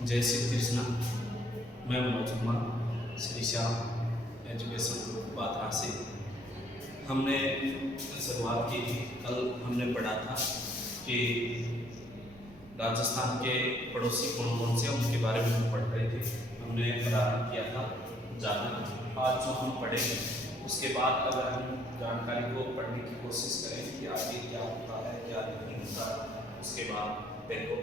जय श्री कृष्णा। मैं Manoj Kumar, Shri Shyam education group बातरा से। हमने शुरुआत की थी, कल हमने पढ़ा था कि राजस्थान के पड़ोसी कौन कौन से उनके बारे में हम पढ़ रहे थे। हमने प्रारंभ किया था जानना। आज जो हम पढ़ेंगे उसके बाद अगर हम जानकारी को पढ़ने की कोशिश करें कि आगे क्या होता है क्या नहीं होता, उसके बाद देखो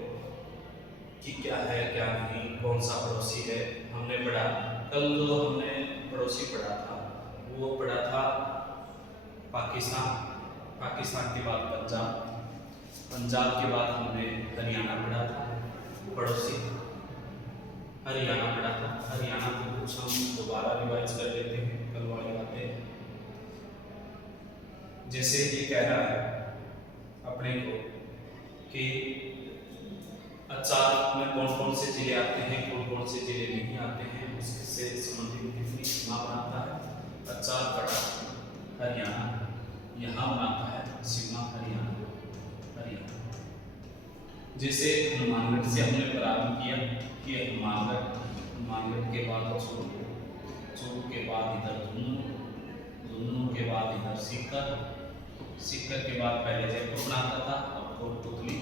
कि क्या है क्या नहीं, कौन सा पड़ोसी है। हमने पढ़ा कल जो हमने पड़ोसी पढ़ा था वो पढ़ा था पाकिस्तान। पाकिस्तान के बाद पंजाब, पंजाब के बाद हमने हरियाणा पढ़ा था। पड़ोसी हरियाणा पढ़ा था। हरियाणा को कुछ हम दोबारा रिवाइज कर लेते हैं कल वाली बातें। जैसे ये कह रहा है अपने को कि अचार में कौन कौन से जिले आते हैं, कौन कौन से जिले नहीं आते हैं, उससे संबंधित कितनी सीमा बनाता है। अचार पड़ा हरियाणा, यहाँ बनाता है सीमा हरियाणा। जैसे हनुमानगढ़ से हमने प्रारंभ किया कि हनुमानगढ़ के बाद चूरू के बाद इधर झुंझुनू के बाद इधर सीकर के बाद पहले जयपुर बनाता था, अब कोटपुतली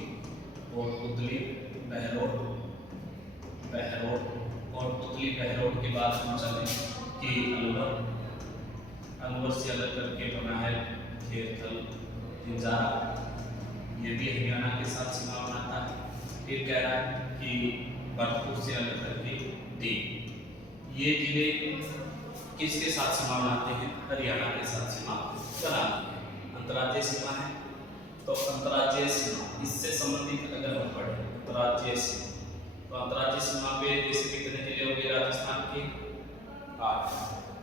बहरोड के बाद हम चले कि अलवर से अलग करके बना है खेरथल जिंजारा, ये भी हरियाणा के साथ सीमा बनाता है। फिर कह रहा है कि भरतपुर से अलग करके दीव, ये जिले किसके साथ सीमा बनाते हैं? हरियाणा के साथ सीमा बनाते हैं। अंतर्राज्यीय सीमा है तो अंतर्राज्यीय सीमा इससे संबंधित अगर हम पढ़ें अंतर्राज्यीय सीमा, तो अंतर्राज्यीय सीमा पे जैसे कितने जिले हो गए राजस्थान के? 8।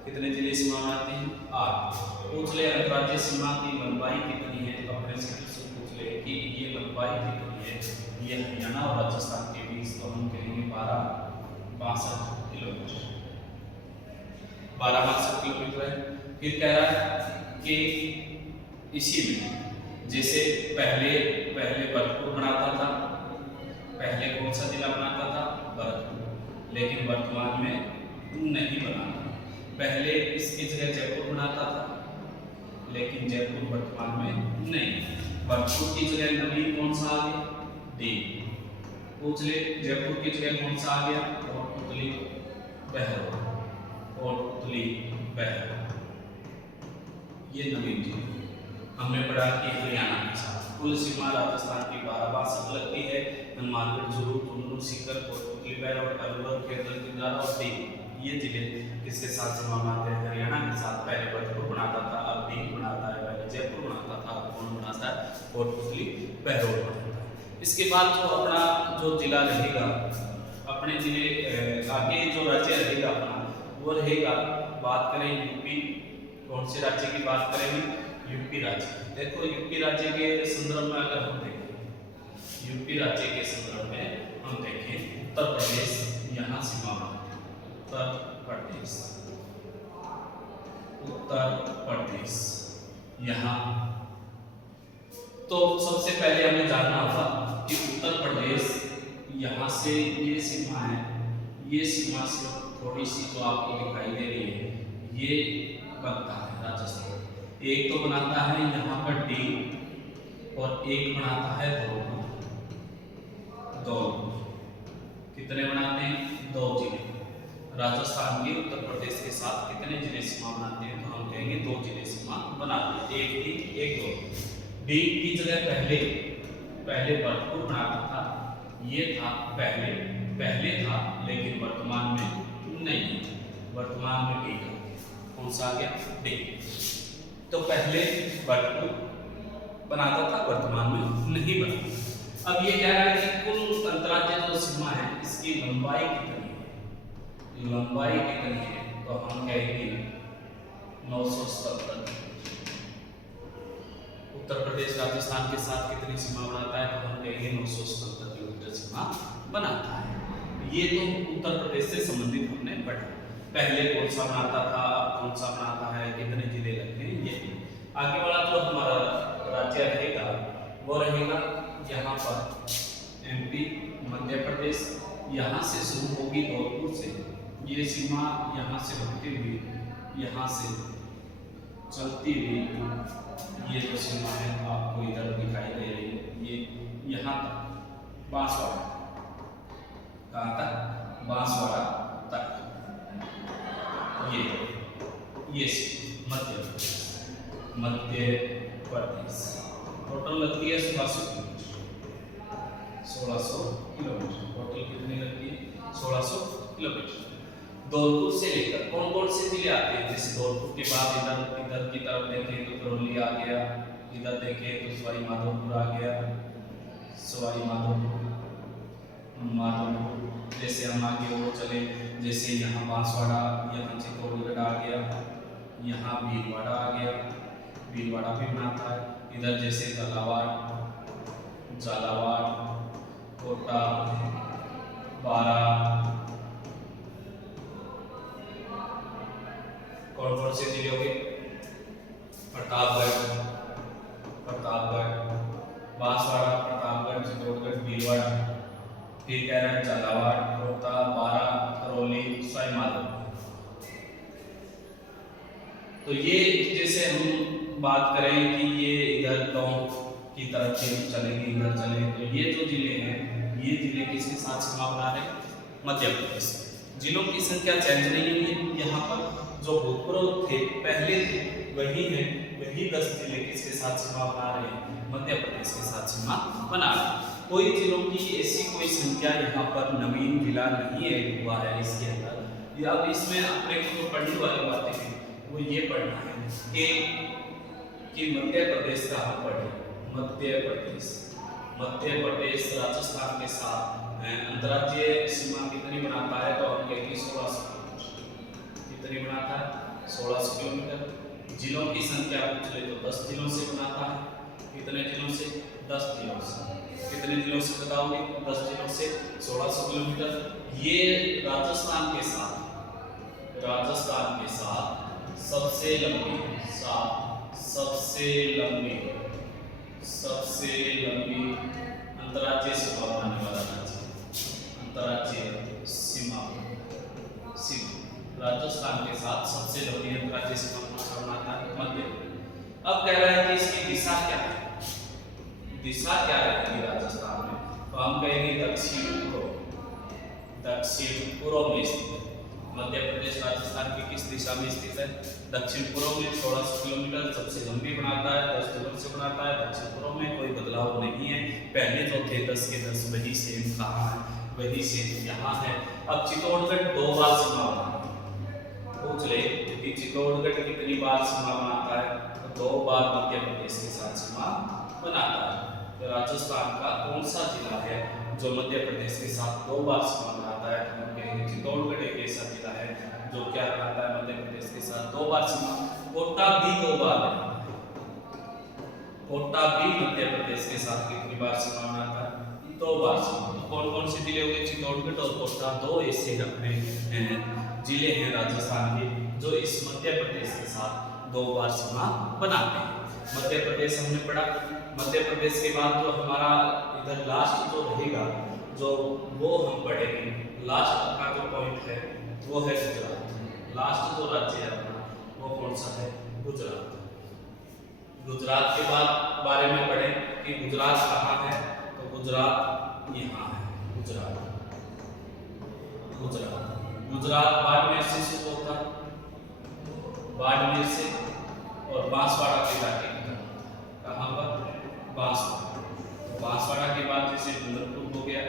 कितने जिले सीमा बनाते हैं? 8। पूछ ले अंतर्राज्यीय सीमा की लंबाई कितनी है, तो अपने से पूछ ले कि ये लंबाई कितनी है ये हरियाणा और राजस्थान के बीच, तो हम कहेंगे 1262 किलोमीटर। 1262 किलोमीटर है। फिर कह रहा है कि इसी में जैसे पहले भरतपुर बनाता था, पहले कौन सा जिला बनाता था? भरतपुर, लेकिन वर्तमान में नहीं बनाता। पहले इसकी जगह जयपुर बनाता था, लेकिन जयपुर वर्तमान में नहीं। भरतपुर की जगह नवीन कौन सा आ गया? दीव। पूछ ले जयपुर की जगह कौन सा आ गया? कोटपुतली बहरोड, ये नवीन जिले। हमने पढ़ा कि हरियाणा के साथ कुल सीमा राजस्थान की 1262 लगती है। हनुमानगढ़, चूरू, झुंझुनू, सीकर, कोटपुतली बहरोड, अलवर, खेरथल जिंजारा और दीव, ये जिले किसके साथ सीमा बनाते हैं? हरियाणा के साथ। पहले भरतपुर बनाता था, अब दीव बनाता है। पहले जयपुर बनाता था, अब कौन बनाता है? कोटपुतली बहरोड बनाता है। इसके बाद जो अपना जो जिला रहेगा, अपने जिले आगे जो राज्य रहेगा अपना वो रहेगा, बात करें यूपी, कौन से राज्य की बात करेंगे? यूपी राज्य। देखो यूपी राज्य के संदर्भ में अगर हम देखें, यूपी राज्य के संदर्भ में हम देखें उत्तर प्रदेश, यहाँ सीमा बनाते हैं उत्तर प्रदेश यहाँ। तो सबसे पहले हमें जानना होगा कि उत्तर प्रदेश यहाँ से ये सीमा है, ये सीमा से थोड़ी सी जो आपको दिखाई दे रही है ये बनता है राजस्थान। एक तो बनाता है यहाँ पर डी और एक बनाता है दो। कितने बनाते हैं? 2 जिले। राजस्थान के उत्तर प्रदेश के साथ कितने जिले सीमा बनाते हैं? तो हम कहेंगे 2 जिले सीमा बनाते हैं, एक डी एक दो। डी की जगह पहले भरतपुर बनाता था, ये था पहले था, लेकिन वर्तमान में नहीं। वर्तमान में डी कौन सा आ गया? डी। तो पहले भरतपुर बनाता था, वर्तमान में नहीं बना। अब ये कह रहा है कि कुल अंतर्राज्यीय जो सीमा है इसकी लंबाई कितनी है? लंबाई कितनी है? तो हम कहेंगे 977। उत्तर प्रदेश राजस्थान के साथ कितनी सीमा बनाता है? तो हम कहेंगे 977 किलोमीटर सीमा बनाता है। ये तो उत्तर प्रदेश से संबंधित हमने पढ़ा। पहले कौन सा बनाता था, अब कौन सा बनाता है, कितने जिले लगते हैं, ये। आगे वाला जो हमारा राज्य रहेगा वो रहेगा यहाँ पर एमपी, मध्य प्रदेश, यहाँ से शुरू होगी धौलपुर से, ये सीमा यहाँ से होती हुई यहाँ से चलती हुई ये जो सीमा है आपको इधर दिखाई दे रही है, ये यहाँ तक बांसवाड़ा, कहाँ तक? बांसवाड़ा तक। ये मध्य प्रदेश, मध्य प्रदेश टोटल लगती है 1600 किलोमीटर, 1600 किलोमीटर टोटल कितनी लगती है? 1600 किलोमीटर। धौलपुर से लेकर कौन कौन से जिले आते हैं? जैसे धौलपुर के बाद इधर इधर की तरफ देखें तो करौली आ गया, इधर देखें तो सवाई माधोपुर आ गया, सवाई माधोपुर, जैसे हम आगे वो चले, जैसे यहाँ बांसवाड़ा, यहाँ चित्तौड़गढ़ आ गया, यहाँ भीलवाड़ा आ गया, भीलवाड़ा भी बनाता है। इधर जैसे झालावाड़, कोटा, बारा, कौन कौन से जिले हो गए? प्रतापगढ़, बांसवाड़ा, प्रतापगढ़, चित्तौड़गढ़, भीलवाड़ा, फिर कह रहे हैं झालावाड़, कोटा, बारा, करौली, सवाई माधोपुर। तो ये जैसे हम बात करें कि ये इधर गांव की तरफ से चलेंगे, इधर चले, तो ये जो जिले हैं ये जिले किसके साथ सीमा बना रहे हैं? मध्य प्रदेश। जिलों की संख्या चेंज नहीं हुई है, यहाँ पर जो भूतपूर्व थे पहले थे वही है, वही 10 जिले किसके साथ सीमा बना रहे हैं? मध्य प्रदेश के साथ सीमा बना रहे हैं। कोई जिलों की ऐसी कोई संख्या यहाँ पर नवीन जिला नहीं है हुआ है इसके अंदर। अब इसमें अपने को जो पढ़ने वाली बातें हैं वो ये पढ़ना है कि मध्य प्रदेश का हम पढ़े, मध्य प्रदेश राजस्थान के साथ अंतर्राज्यीय सीमा कितनी बनाता है? तो हम कहेंगे 1600 कितनी बनाता है? 1600 किलोमीटर। जिलों की संख्या पूछ ले तो 10 जिलों से बनाता है। कितने जिलों से? 10 जिलों से। कितने जिलों से बताओगे? 10 जिलों से 1600 किलोमीटर। ये राजस्थान के साथ सबसे लंबी अंतर्राज्यीय सीमा बनाने वाला राज्य, अंतर्राज्यीय सीमा राजस्थान के साथ सबसे लंबी अंतर्राज्यीय सीमा बनाता है मध्य। अब कह रहा है कि इसकी दिशा क्या है? दिशा क्या रहेगी राजस्थान में? तो हम कहेंगे दक्षिण पूर्व में स्थित है। मध्य प्रदेश राजस्थान की किस दिशा में स्थित है? दक्षिण पूर्व में। 1600 किलोमीटर सबसे लंबी बनाता है, 10 जिलों से बनाता है। दक्षिण पूर्व में कोई बदलाव नहीं है, पहले जो थे 10 के 10 वही सेम कहाँ है? वही सेम यहाँ है। अब चित्तौड़गढ़ 2 बार सीमा बनाता है। पूछ ले कि चित्तौड़गढ़ कितनी बार सीमा बनाता है? तो 2 बार मध्य प्रदेश के साथ सीमा बनाता है। तो राजस्थान का कौन सा जिला है जो मध्य प्रदेश के साथ 2 बार सीमा बनाता है? तो हम कहेंगे चित्तौड़गढ़ एक ऐसा जिला है जो क्या बनाता है? मध्य प्रदेश के साथ 2 बार सीमा। कोटा भी 2 बार बनाता है। कोटा भी मध्य प्रदेश के साथ कितनी बार सीमा बनाता है? 2 बार सीमा। तो कौन कौन से जिले हो गए? चित्तौड़गढ़ और कोटा 2 ऐसे अपने जिले हैं राजस्थान के जो इस मध्य प्रदेश के साथ 2 बार सीमा बनाते हैं। मध्य प्रदेश हमने पढ़ा। मध्य प्रदेश के बाद जो हमारा इधर लास्ट जो रहेगा जो वो हम पढ़ेंगे, लास्ट का जो पॉइंट है वो है गुजरात। लास्ट जो राज्य है अपना वो कौन सा है? गुजरात। गुजरात के बाद बारे में पढ़ें कि गुजरात कहाँ है? तो गुजरात यहाँ है। गुजरात बाड़मेर से शुरू होता है, बाड़मेर से, और बांसवाड़ा के जाके कहाँ पर? बांसवाड़ा के बाद जैसे डूंगरपुर हो गया,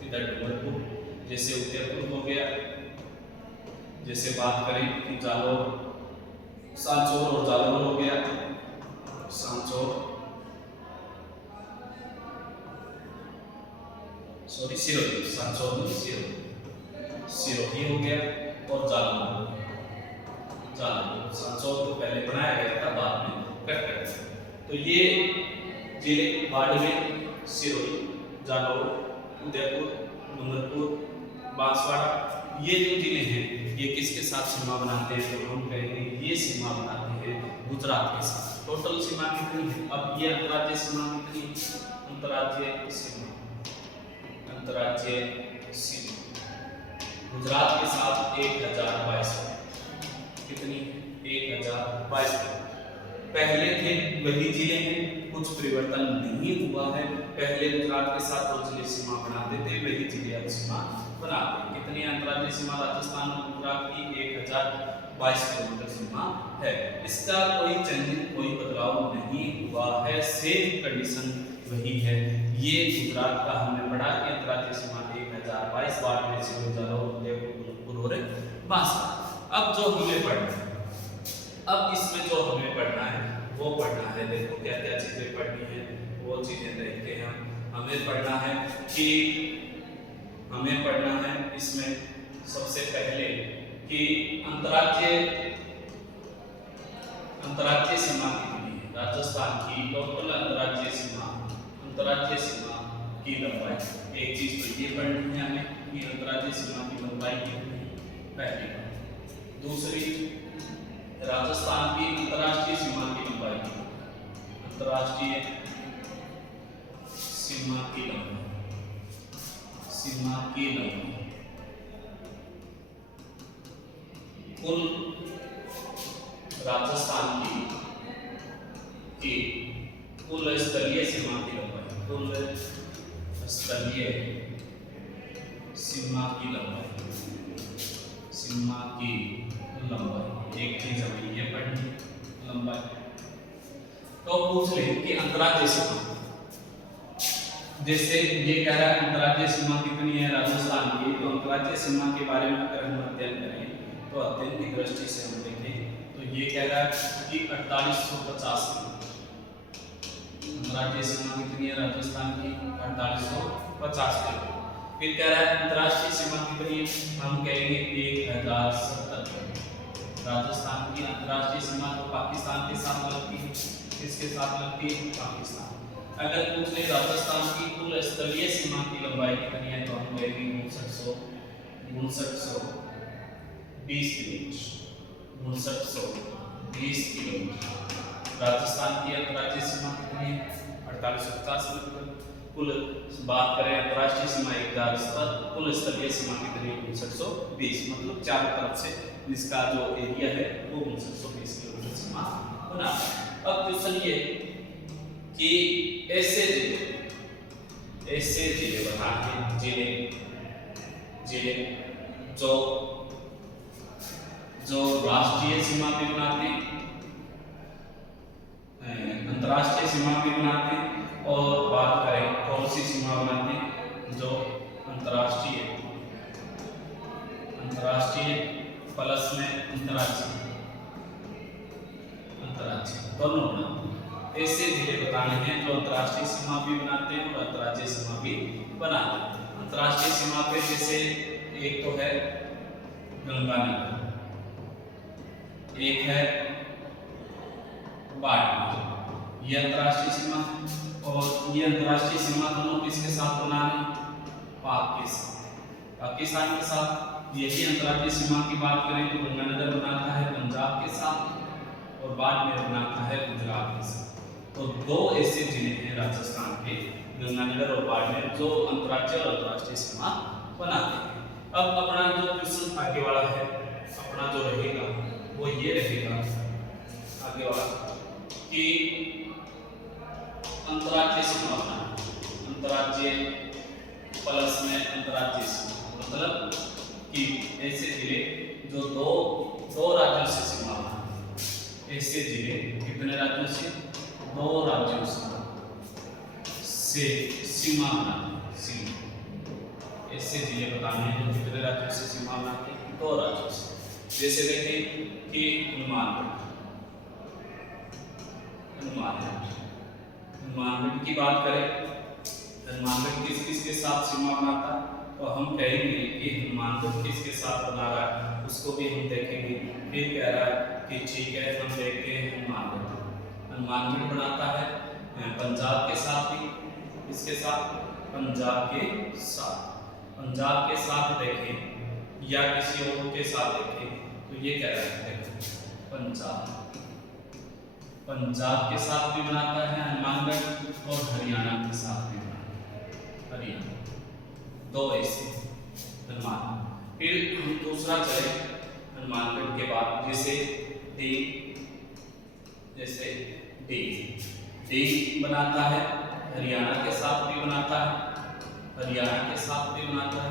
इधर डूंगरपुर, जैसे उदयपुर हो गया, जैसे बात करें कि जालौर, सांचौर और जालौर हो गया, सिरोही, सांचौर में सिरोही हो गया और जालौर। सांचौर तो पहले बनाया गया था, बाद में कट कर दिया। तो ये जिले बाड़मेर, सिरोही, जालौर, उदयपुर, डूंगरपुर, बांसवाड़ा, ये जो जिले हैं ये किसके साथ सीमा बनाते हैं? तो हम कहेंगे ये सीमा बनाते हैं गुजरात के साथ। टोटल सीमा कितनी है? अब ये अंतर्राज्यीय सीमा कितनी? अंतर्राज्यीय अंतर्राज्यीय सीमा गुजरात के साथ 1022 कितनी 1022 पहले थे वही जिले हैं, कुछ परिवर्तन नहीं हुआ है। पहले गुजरात के साथ जो जिले सीमा बनाते थे वही जिले अब सीमा बनाते हैं। कितनी अंतर्राज्यीय सीमा राजस्थान और गुजरात की 1022 किलोमीटर सीमा है। इसका कोई चेंजिंग कोई बदलाव नहीं हुआ है, सेम कंडीशन वही है। ये गुजरात का हमने पढ़ा कि अंतर्राज्यीय सीमा 1022 बाड़मेर से उदयपुर और बांसवाड़ा। अब जो हमें पढ़ना है, अब इसमें जो हमें पढ़ना है वो पढ़ना है, देखो क्या क्या चीजें पढ़नी है वो चीजें देखते हैं। हमें पढ़ना है कि इसमें सबसे पहले कि अंतर्राज्यीय सीमा कितनी है। राजस्थान की टोटल अंतर्राज्यीय सीमा की लंबाई, एक चीज तो ये पढ़नी है हमें कि अंतर्राज्यीय सीमा की लंबाई कितनी है, पहली बात। दूसरी, राजस्थान की अंतर्राष्ट्रीय सीमा की लंबाई, अंतर्राष्ट्रीय सीमा की लंबाई कुल राजस्थान की कुल स्थलीय सीमा की लंबाई, कुल स्थलीय सीमा की लंबाई एक चीज हमें ये पढ़नी लंबाई। तो पूछ ले कि अंतर्राज्यीय सीमा, जैसे ये कह रहा है अंतर्राज्यीय सीमा कितनी है राजस्थान की, तो अंतर्राज्यीय सीमा के बारे में अगर हम अध्ययन करें तो अध्ययन की दृष्टि से हम देखें तो ये कह रहा है कि 4850 अंतर्राज्यीय सीमा कितनी है राजस्थान की, 4850 किलोमीटर। फिर कह रहा है अंतर्राष्ट्रीय सीमा कितनी है, हम कहेंगे 1077। राजस्थान की अंतर्राष्ट्रीय सीमा तो पाकिस्तान के साथ लगती है, किसके साथ लगती है, पाकिस्तान। अगर पूछ ले राजस्थान की कुल स्थलीय सीमा की लंबाई कितनी है, तो हम कहेंगे 5920 किलोमीटर। राजस्थान की अंतर्राज्यीय सीमा कितनी है, 4850 किलोमीटर। कुल बात करें अंतर्राष्ट्रीय सीमा 1070, कुल स्थलीय सीमा कितनी है, 5920, मतलब चारों तरफ से इसका जो एरिया है वो 5920 किलोमीटर सीमा बना। अब क्वेश्चन ये कि ऐसे जिले बनाते हैं, जिले जो राष्ट्रीय सीमा भी बनाते हैं, अंतर्राष्ट्रीय सीमा भी बनाते हैं, और बात करें कौन सी सीमा बनाते हैं, जो अंतर्राष्ट्रीय प्लस में अंतर्राज्यीय दोनों बनाते हैं। ऐसे जिले बताने हैं जो अंतर्राष्ट्रीय सीमा भी बनाते हैं और अंतर्राज्यीय सीमा भी बनाते हैं। अंतर्राष्ट्रीय सीमा पे जैसे एक तो है गंगानगर, एक है बाड़मेर, ये अंतर्राष्ट्रीय सीमा, और ये अंतर्राष्ट्रीय सीमा दोनों किसके साथ बना रहे हैं, पाकिस्तान के साथ। यही अंतर्राष्ट्रीय सीमा की बात करें तो गंगानगर बनाता है पंजाब के साथ और बाड़मेर बनाता है गुजरात के साथ। तो दो ऐसे जिले हैं राजस्थान के, गंगानगर और बाड़मेर, जो अंतर्राज्यीय और अंतर्राष्ट्रीय सीमा बनाते हैं। अब अपना जो क्वेश्चन आगे वाला है, अपना जो रहेगा वो ये रहेगा आगे वाला कि अंतर्राज्यीय सीमा बनाना, अंतर्राज्यीय प्लस में अंतर्राज्यीय सीमा, मतलब कि ऐसे जिले जो दो राज्यों से सीमा बनाते हैं। ऐसे जिले कितने राज्यों से, 2 राज्यों से सीमा बनाते हैं। ऐसे जिले बताने हैं जो कितने राज्यों से सीमा बनाते हैं, 2 राज्यों से। जैसे देखें कि हनुमानगढ़ की बात करें, हनुमानगढ़ किस के साथ सीमा बनाता है, तो हम कहेंगे कि हनुमानगढ़ किसके साथ बना रहा है, उसको भी हम देखेंगे। फिर कह रहा है कि ठीक है, हम देखते हैं हनुमानगढ़ बनाता है पंजाब के साथ भी, इसके साथ पंजाब के साथ देखें या किसी और के साथ देखें तो ये कह रहा है पंजाब के साथ भी बनाता है हनुमानगढ़, और हरियाणा के साथ भी बनाता है, हरियाणा। 2 ऐसे हनुमान। फिर हम दूसरा चले हनुमानगढ़ के बाद, जैसे डी बनाता है, हरियाणा के साथ भी बनाता है,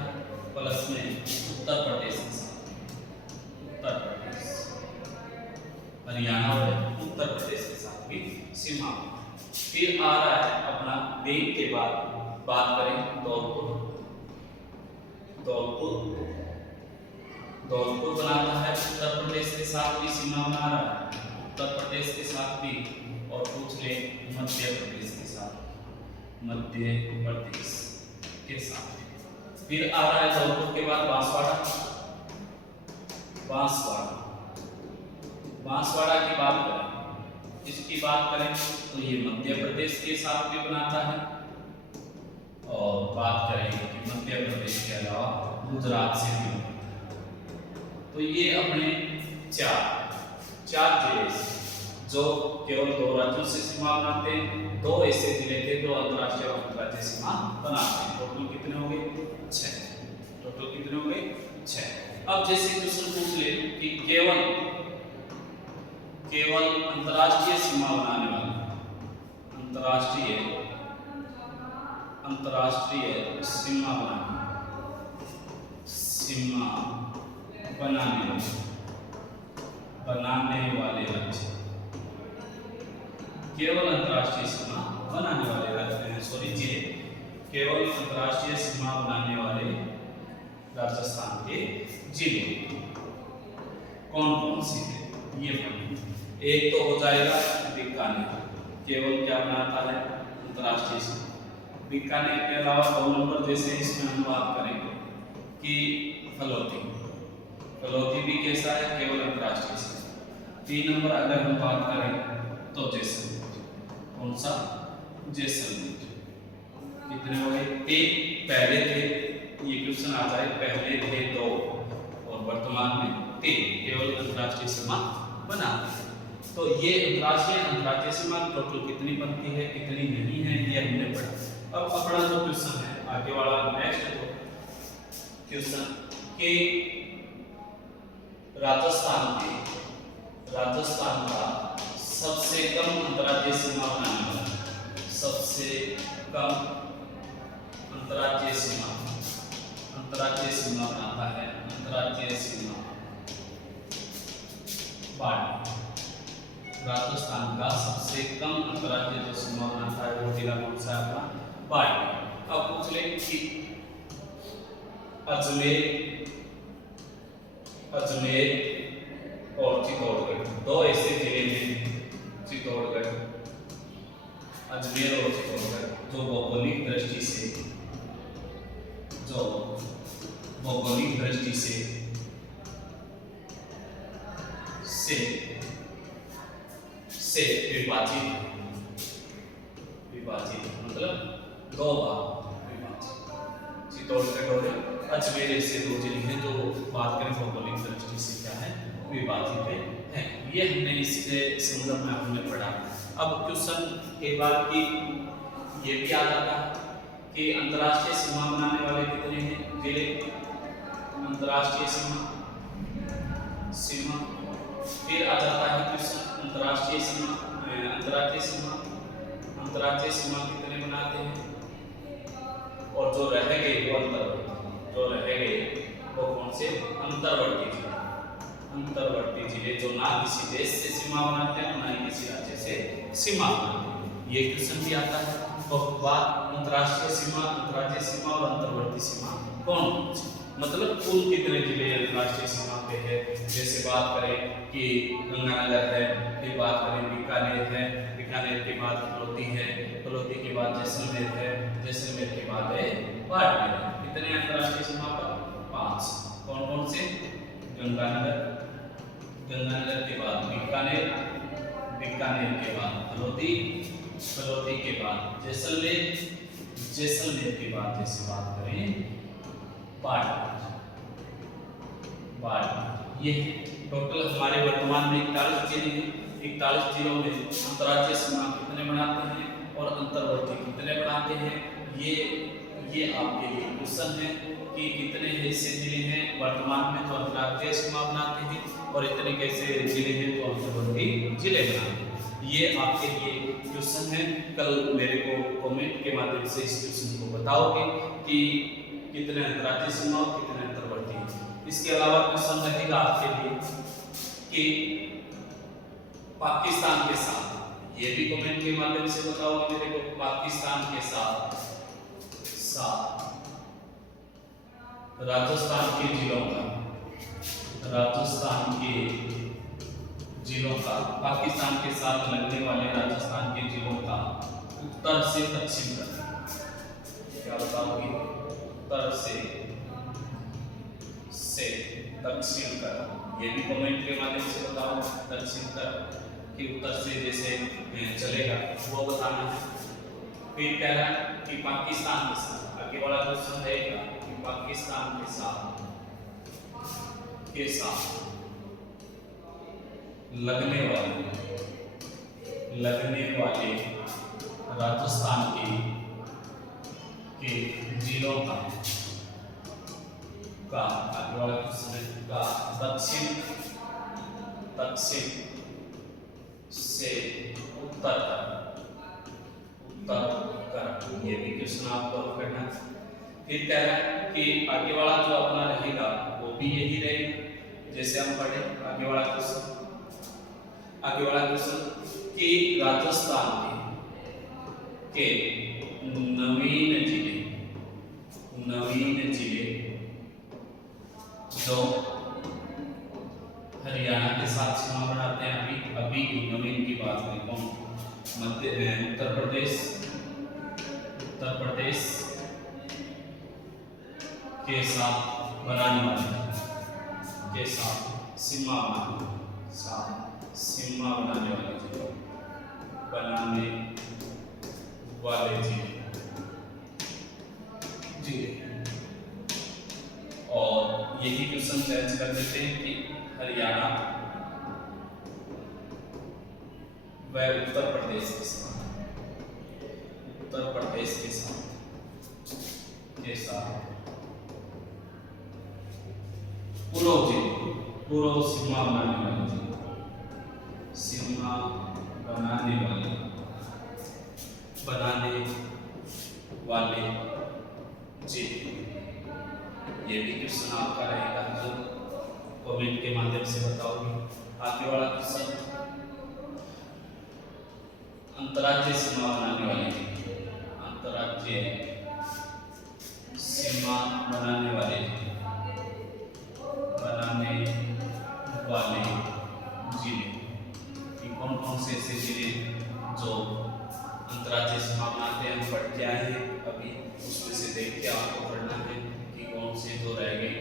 प्लस में उत्तर प्रदेश के साथ, उत्तर प्रदेश, हरियाणा और उत्तर प्रदेश के साथ भी सीमा। फिर आ रहा है अपना बी के बाद बात करें धौलपुर बनाता है, उत्तर प्रदेश के साथ भी सीमा बना रहा है, उत्तर प्रदेश के साथ भी। और पूछ ले मध्य प्रदेश के साथ। फिर आ रहा है धौलपुर के बाद बांसवाड़ा की बात करें, इसकी बात करें तो ये मध्य प्रदेश के साथ भी बनाता है। और बात करें कि मध्य प्रदेश के अलावा गुजरात से भी बनाता है। तो ये अपने चार जिले जो केवल 2 राज्यों से सीमा बनाते हैं, 2 ऐसे जिले थे जो अंतर्राष्ट्रीय और अंतर्राज्यीय सीमा बनाते हैं। टोटल कितने हो गए? 6। अब जैसे क्वेश्चन पूछ ले कि केवल अंतर्राष्ट्रीय सीमा बनाने वाले, अंतर्राष्ट्रीय सीमा बनाने वाले राज्य, केवल अंतर्राष्ट्रीय सीमा बनाने वाले जिले, केवल अंतर्राष्ट्रीय सीमा बनाने वाले राजस्थान के जिले कौन से हैं? ये एक तो हो जाएगा बीकानेर, केवल क्या बनाता है? अंतर्राष्ट्रीय सीमा। बीकानेर के अलावा 2 नंबर जैसे इसमें हम बात करेंगे कि फलोती भी कैसा है? केवल अंतर्राष्ट्रीय सीमा। 3 नंबर अगर हम बात करें तो जैसलमेर, कौन सा? जैसलमेर। कितने हो गए? 3 पहले थे, ये क्वेश्चन आ जाए पहले थे 2 और वर्तमान में 3, केवल अंतर्राष्ट्रीय सीमा बनाते हैं। तो ये अंतर्राष्ट्रीय सीमा टोटल कितनी बनती है, कितनी नहीं है, ये हमने पढ़ा। अब अपना जो क्वेश्चन है आगे वाला, नेक्स्ट क्वेश्चन कि राजस्थान का सबसे कम अंतर्राज्यीय सीमा बनाने वाला, सबसे कम अंतर्राज्यीय सीमा बनाता है, अंतर्राज्यीय सीमा बाढ़। राजस्थान का सबसे कम अंतर्राज्यीय जो सीमा बनाता है वो जिला कौन सा है? अपना बाढ़। अब पूछ ले कि अजमेर और चित्तौड़गढ़ 2 ऐसे जिले हैं, अजमेर और चित्तौड़गढ़, जो भौगोलिक दृष्टि से विभाजित मतलब 2 भाग विभाजित। चित्तौड़गढ़ और अजमेर ऐसे 2 जिले हैं जो बात करें भौगोलिक दृष्टि से क्या है? विभाजित है। ये हमने इसके संदर्भ में हमने पढ़ा। अब क्वेश्चन एक बार की ये भी आ जाता है कि अंतर्राष्ट्रीय सीमा बनाने वाले कितने हैं जिले? अंतर्राष्ट्रीय सीमा। फिर आ जाता है क्वेश्चन अंतर्राष्ट्रीय सीमा कितने बनाते हैं? और जो रह गए वो कौन से? अंतर्वर्ती जिले जो ना किसी देश से सीमा बनाते हैं, ना ही किसी राज्य से सीमा बनाते हैं। ये क्वेश्चन भी आता है। तो बात अंतर्राष्ट्रीय सीमा, अंतर्राज्यीय सीमा और अंतर्वर्ती सीमा कौन सी? मतलब कुल कितने जिले अंतर्राष्ट्रीय सीमा पे है? जैसे बात करें कि गंगानगर है, फिर बात करें बीकानेर है, बीकानेर के बाद फलोती है, फलोती के बाद जैसलमेर है, जैसलमेर के बाद है बाड़मेर। कितने अंतर्राष्ट्रीय सीमा पर? 5। कौन कौन से? गंगानगर के बाद बीकानेर, बीकानेर के बाद फलोती, फलोती के बाद जैसलमेर, जैसलमेर के बाद जैसे बात करें बाड़मेर। ये टोटल हमारे वर्तमान में 41 जिले हैं। 41 जिलों में अंतर्राज्यीय सीमा कितने बनाते हैं और अंतर्वर्ती कितने बनाते हैं, ये आपके लिए क्वेश्चन है कि कितने ऐसे जिले हैं वर्तमान में तो अंतर्राज्यीय सीमा बनाते हैं और इतने कैसे जिले हैं तो अंतर्वर्ती जिले बनाते हैं। ये आपके लिए क्वेश्चन है। कल मेरे को कमेंट के माध्यम से इस क्वेश्चन को बताओगे कि कितने अंतर्राज्यीय सीमा और कितने अंतर्वर्ती। इसके अलावा क्वेश्चन रहेगा आपके लिए कि पाकिस्तान के साथ, ये भी कमेंट के माध्यम से बताओगे मेरे को, पाकिस्तान के साथ राजस्थान के जिलों का, पाकिस्तान के साथ लगने वाले राजस्थान के जिलों का उत्तर से दक्षिण तक, क्या बताओगे, उत्तर से दक्षिण तक। ये भी कमेंट के माध्यम से बताओ, दक्षिण तक कि उत्तर से जैसे चलेगा वो बताना है। फिर कह रहा है कि पाकिस्तान के साथ, आगे वाला क्वेश्चन रहेगा कि पाकिस्तान के साथ लगने वाले राजस्थान के जिलों का आगे वाला क्वेश्चन है का दक्षिण से उत्तर तक, ये भी क्वेश्चन आपको करना है। फिर कह रहा है कि आगे वाला जो अपना रहेगा वो भी यही रहेगा जैसे हम पढ़े। आगे वाला क्वेश्चन कि राजस्थान के नवीन जिले जो हरियाणा के साथ सीमा बनाते हैं, अभी नवीन की बात करें, कौन, उत्तर प्रदेश के साथ बनाने वाले सीमा बनाने वाले जिले। और यही क्वेश्चन चेंज कर देते हैं कि हरियाणा व उत्तर प्रदेश के साथ पूर्व सीमा बनाने वाले जिले। ये भी क्वेश्चन आपका रहेगा, तो कमेंट के माध्यम से बताओगे। आगे वाला क्वेश्चन अंतर्राज्यीय सीमा बनाने वाले जिले, कौन कौन से ऐसे जिले जो अंतर्राज्यीय सीमा बनाते हैं, हम पढ़ के आए हैं अभी, उसमें से देख के आपको पढ़ना है कि कौन से जो रह गए।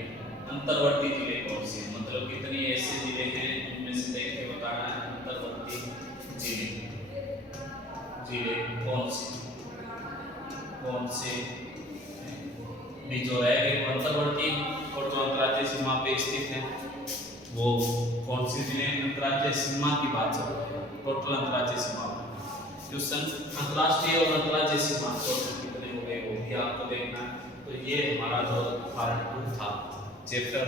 अंतर्वर्ती जिले कौन से, मतलब कितने ऐसे जिले हैं उनमें से देख के बताना है। अंतर्वर्ती जिले कौन से भी जो रह गए अंतर्वर्ती और जो अंतर्राज्यीय सीमा पे स्थित है वो कौन से जिले अंतर्राज्यीय सीमा की बात चल रही है। टोटल अंतर्राज्यीय सीमा क्वेश्चन, अंतर्राष्ट्रीय और अंतर्राज्यीय सीमा टोटल कितने हो गए वो भी आपको देखना है। तो ये हमारा जो पार्ट 2 था, चैप्टर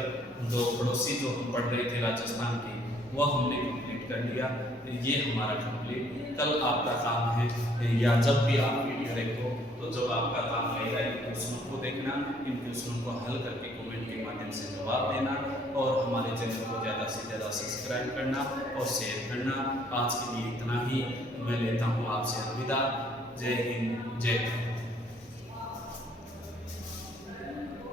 जो पड़ोसी जो हम पढ़ रहे थे राजस्थान की, वह हमने कंप्लीट कर लिया। तो ये हमारा कंप्लीट। कल आपका काम है, या जब भी आप वीडियो देखो तो जब आपका काम रहेगा इन क्वेश्चनों को देखना, इन क्वेश्चनों को हल करके कमेंट के माध्यम से जवाब देना और हमारे चैनल को ज़्यादा से ज़्यादा सब्सक्राइब करना और शेयर करना। आज के लिए इतना ही, मैं लेता हूँ आपसे अलविदा। जय हिंद, जय भारत।